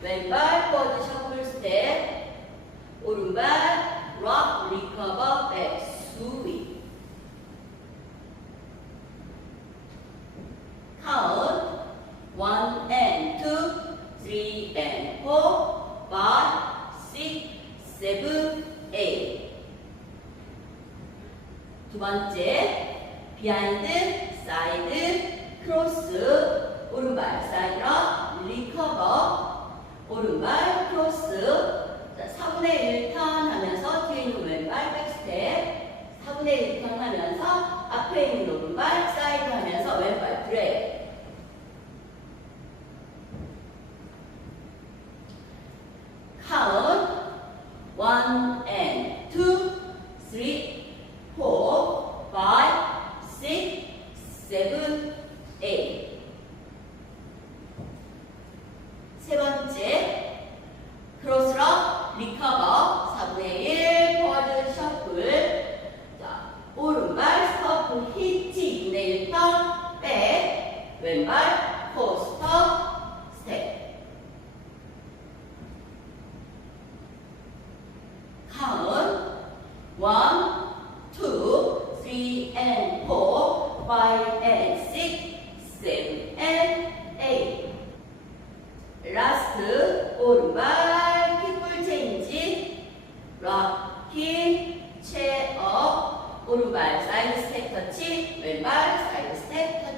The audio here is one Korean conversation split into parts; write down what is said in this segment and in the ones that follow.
왼발 포워드 셔플 스텝 오른발 락 리커버 백 스윗 count one and two, three and four, five, six, seven, eight. 두 번째, 비하인드, 사이드, 크로스, 오른발 사이드로 리커버, 3분의 1 이평 하면서 앞에 있는 오른발 사이드 하면서 왼발 브레이크 왼발 포스터 스텝 one, two, three, and four, five, and six, seven, and eight. 라스트 오른발 킥볼 체인지 럭킥 체업 오른발 사이드 스텝 터치 왼발 사이드 스텝 터치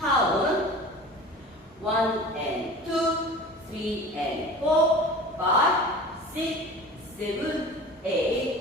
count one and two, three and four, five, six, seven, eight,